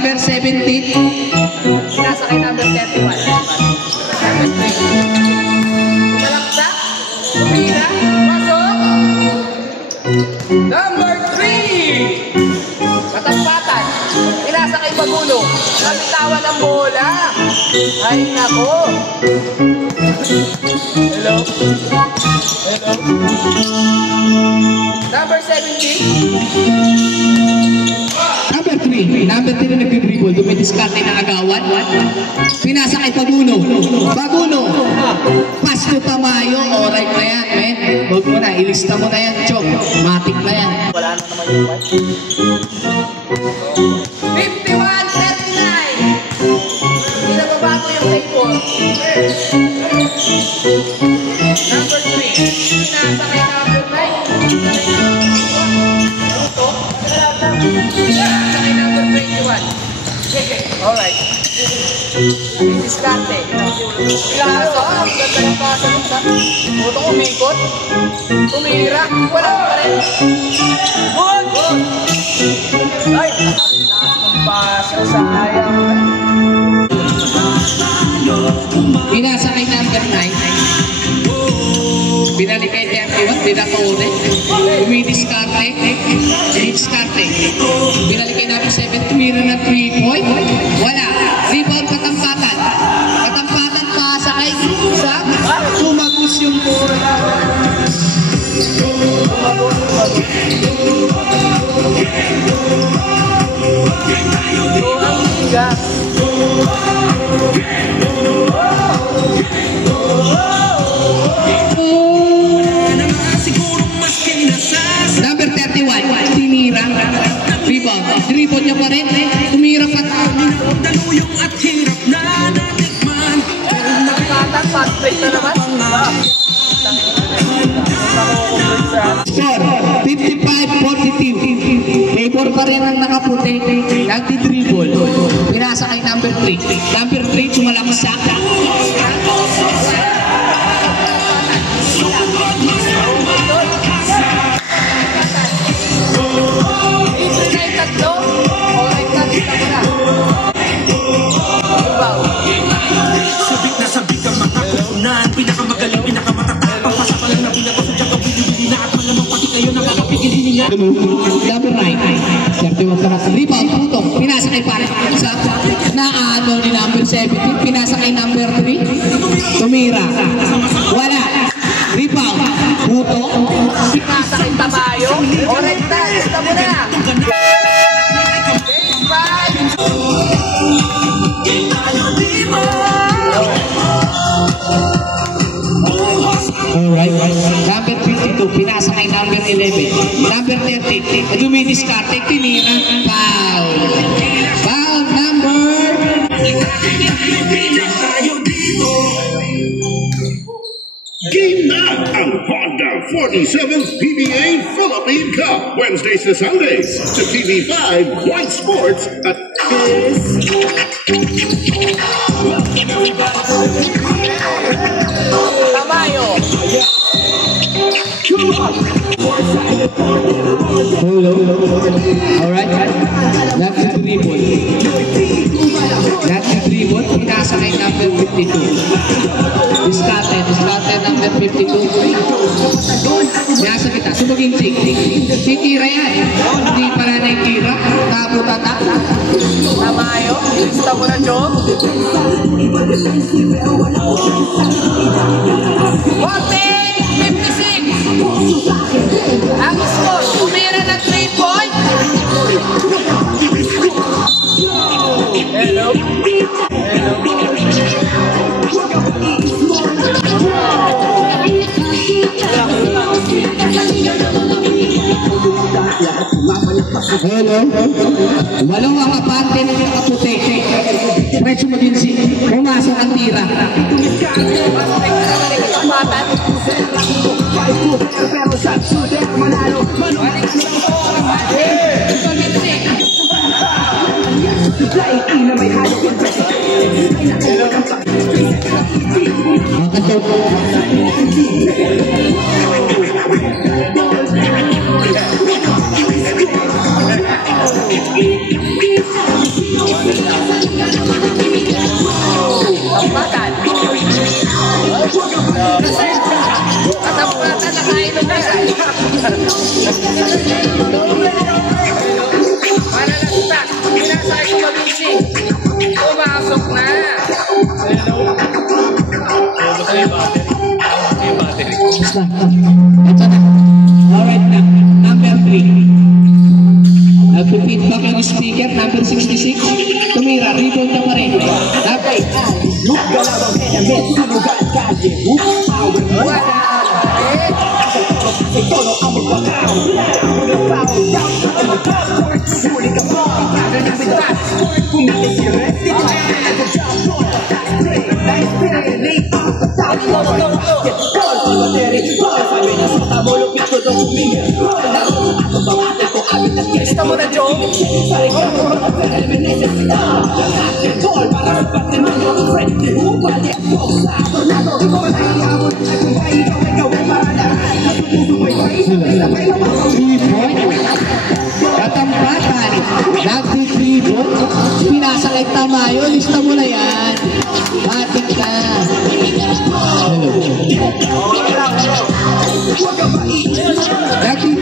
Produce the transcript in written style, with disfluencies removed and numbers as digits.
number 17. Sinasakay number 31. Malaksak. Pumila. Pasok. Number 3. Katampatan. Sinasakay Pagulo. Nabitawan ng bola. Ay, nako. Hello? Hello? Number 17. Number 3. Number 3 na nag-dribble. Dumidiskarte na agawan. Pinasa kay Paguno. Paguno. Pass to Tamayo. Alright na yan, men. Huwag mo na. Ilista mo na yan, Chok. Matik na yan. Wala na naman yung white. 51-39. Hindi na babago yung play 4. Number 3. Pinasa kay number 9. Pinasa kay number 21. Alright. Diskarte. Pinasa. Ang ganda ng pasa nung sa puto umikot. Tumira. Wala pa rin. Good! Good! Ay! Pasa, sayang. Pinasa kay number 9. Binalik kay 31. Dinatore. Dumidiskarte. Diskarte. Binalik kay number 7. Tumira na 3 point. Wala. Rebound Katampatan. Katampatan pasa kay Isa. Tumagus yung bola. Number 31, tinira. Rebound. Rebound niya pa rin. Tumira pa. Daluyong at hirap na natikman. Nakakatang fast-break na naman. Score, 55-42. Favor pa rin ang nakaputi. Nagdi-dribble. Pinasa kay number 3. Number 3, sumalaksak. Sabik na sabik ang mga kupunan. Pinakamagaling, pinakamatatapang. Pasapalang na pinakasudyak ang bili-bili na at malamang pati kayo nakakapigil hininga. Number 9. Rebound, putong. Pinasa kay pare. Isa. Naano ni number 17. Pinasa kay number 3. Tumira. Wala. Rebound. Putong. Pinasa kay Tamayo. Alright na. Lista mo na. Alright. Number 52, pinasa kay number 11. Number 30, dumidiskarte, tinira, foul. Foul number... Game na ang Honda 47th PBA Philippine Cup, Wednesdays to Sundays, to TV5 White Sports at Tamayo. Hello. Alright. That's the dribble. That's the dribble. Pinasa kay number 52. Diskarte number 52. Nasa kita. Sumaging sing. Titira yan. Hindi pala na itira. Taputata. Tamayo. Lista mo na, Job. 56. Ang score, tumira na 3 point. Hello. Hello. Walang mga kapante na kaputi. Medyo maginsi. Pumasok ang tira. Bossing. Pumasok na. Basta. Ito na. Alright na. Number 3. Nag-feedback yung speaker. Number 66. Tumira. Rebound na pa rin. Number 8. Gusto mo na, Joe? Katampatan. Nag-3-point. Pinasakay tamayo. Lista mo na yan. Matik na. Hello. Nag-3